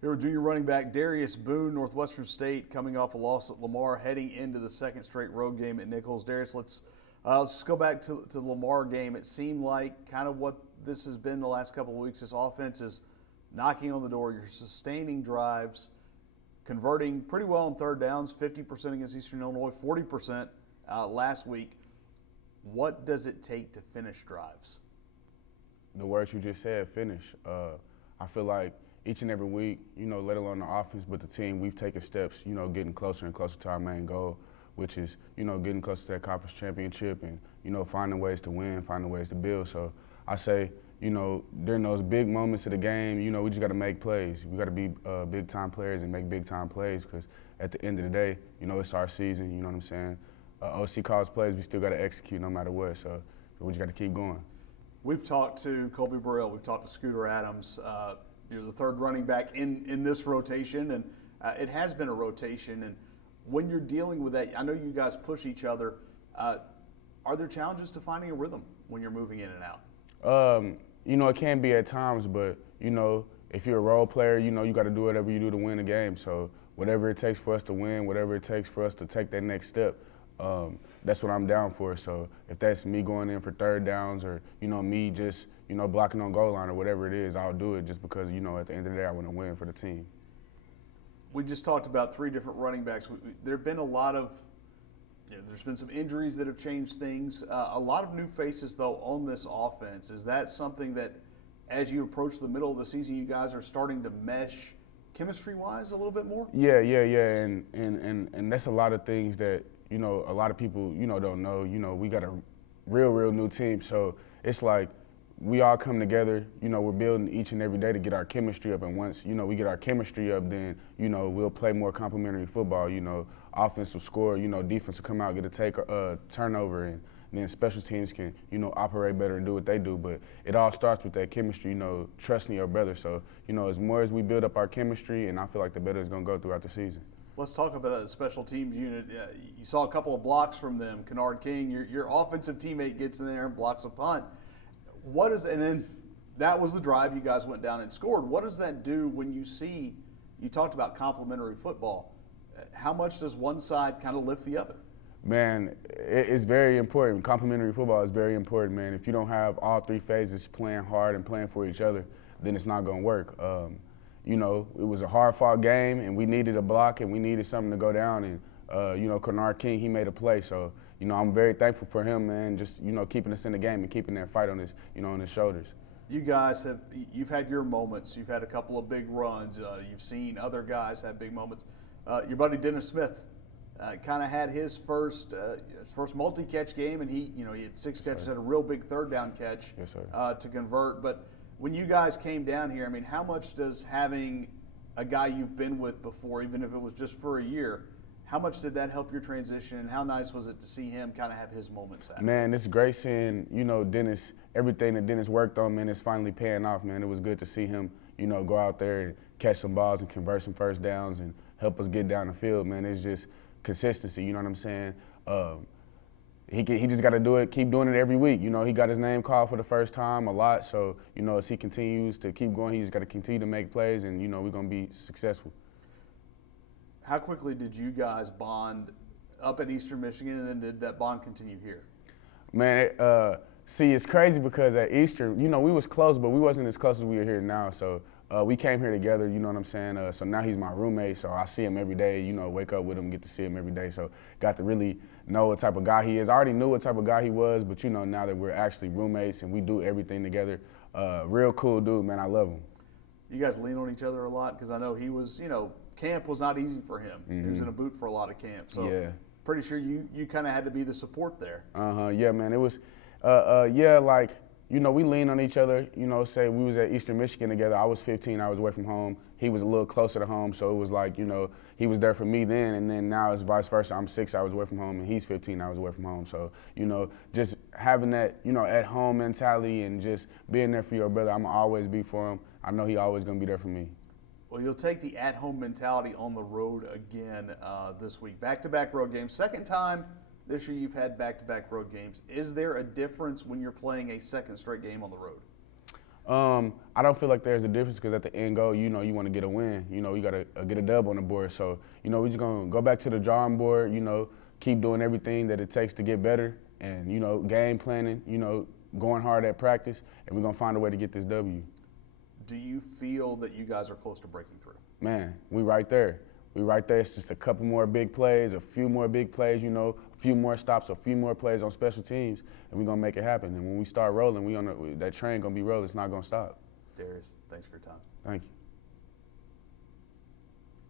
Here with junior running back Darius Boone, Northwestern State, coming off a loss at Lamar, heading into the second straight road game at Nicholls. Darius, let's just go back to the Lamar game. It seemed like kind of what this has been the last couple of weeks. This offense is knocking on the door. You're sustaining drives, converting pretty well on third downs, 50% against Eastern Illinois, 40% last week. What does it take to finish drives? The words you just said, finish. I feel like each and every week, let alone the offense, but the team, we've taken steps, getting closer and closer to our main goal, which is, getting closer to that conference championship and, finding ways to win, finding ways to build. So I say, during those big moments of the game, we just got to make plays. We got to be big-time players and make big-time plays because at the end of the day, it's our season, you know what I'm saying? OC calls plays, we still got to execute no matter what, so we just got to keep going. We've talked to Colby Burrell, we've talked to Scooter Adams, you're the third running back in this rotation, and it has been a rotation. And when you're dealing with that, I know you guys push each other. Are there challenges to finding a rhythm when you're moving in and out? It can be at times, but, if you're a role player, you got to do whatever you do to win a game. So whatever it takes for us to win, whatever it takes for us to take that next step, that's what I'm down for. So if that's me going in for third downs or, me just, blocking on goal line or whatever it is, I'll do it just because, at the end of the day, I want to win for the team. We just talked about three different running backs. There have been a lot of, there's been some injuries that have changed things. A lot of new faces, though, on this offense. Is that something that, as you approach the middle of the season, you guys are starting to mesh chemistry-wise a little bit more? Yeah, and that's a lot of things that, a lot of people, don't know. We got a real new team, so it's like we all come together, we're building each and every day to get our chemistry up, and once, we get our chemistry up, then, we'll play more complementary football, offense will score, defense will come out, get a turnover, and then special teams can, operate better and do what they do, but it all starts with that chemistry, trusting your brother, so, as more as we build up our chemistry, and I feel like the better it's going to go throughout the season. Let's talk about the special teams unit. You saw a couple of blocks from them. Kennard King, your offensive teammate, gets in there and blocks a punt. And then that was the drive. You guys went down and scored. What does that do when you see, you talked about complementary football, how much does one side kind of lift the other? Man, it's very important. Complementary football is very important, man. If you don't have all three phases playing hard and playing for each other, then it's not going to work. It was a hard-fought game, and we needed a block, and we needed something to go down. And, Kennard King, he made a play. So, I'm very thankful for him, man, just, keeping us in the game and keeping that fight on his, on his shoulders. You guys you've had your moments. You've had a couple of big runs. You've seen other guys have big moments. Your buddy Dennis Smith kind of had his first multi-catch game, and he had 6 catches, had a real big third down catch to convert. But when you guys came down here, how much does having a guy you've been with before, even if it was just for a year, how much did that help your transition, and how nice was it to see him kind of have his moments? Man, it's great seeing, Dennis, everything that Dennis worked on, man, is finally paying off, man. It was good to see him, go out there and catch some balls and convert some first downs and help us get down the field, man. It's just consistency, you know what I'm saying? He just got to do it, keep doing it every week. He got his name called for the first time a lot, so, as he continues to keep going, he just got to continue to make plays, and, we're going to be successful. How quickly did you guys bond up at Eastern Michigan, and then did that bond continue here? Man, see, it's crazy because at Eastern, we was close, but we wasn't as close as we are here now. So we came here together, you know what I'm saying? So now he's my roommate, so I see him every day, wake up with him, get to see him every day. So got to really know what type of guy he is. I already knew what type of guy he was, but, now that we're actually roommates and we do everything together, real cool dude, man. I love him. You guys lean on each other a lot? Because I know he was, camp was not easy for him. Mm-hmm. He was in a boot for a lot of camp. So yeah. Pretty sure you kind of had to be the support there. Yeah, man. It was, we lean on each other. Say we was at Eastern Michigan together. I was 15 hours away from home. He was a little closer to home, so it was like, he was there for me then, and then now it's vice versa. I'm 6 hours away from home, and he's 15 hours away from home. So, just having that, at home mentality and just being there for your brother, I'm going to always be for him. I know he always going to be there for me. Well, you'll take the at-home mentality on the road again this week. Back-to-back road games. Second time this year you've had back-to-back road games. Is there a difference when you're playing a second straight game on the road? I don't feel like there's a difference because at the end goal, you know, you want to get a win. You know, you got to get a dub on the board. So, you know, we're just going to go back to the drawing board, you know, keep doing everything that it takes to get better and, you know, game planning, you know, going hard at practice, and we're going to find a way to get this W. Do you feel that you guys are close to breaking through? Man, we right there. We right there. It's just a couple more big plays, a few more big plays, you know, a few more stops, a few more plays on special teams, and we're going to make it happen. And when we start rolling, that train going to be rolling. It's not going to stop. Darius, thanks for your time. Thank you.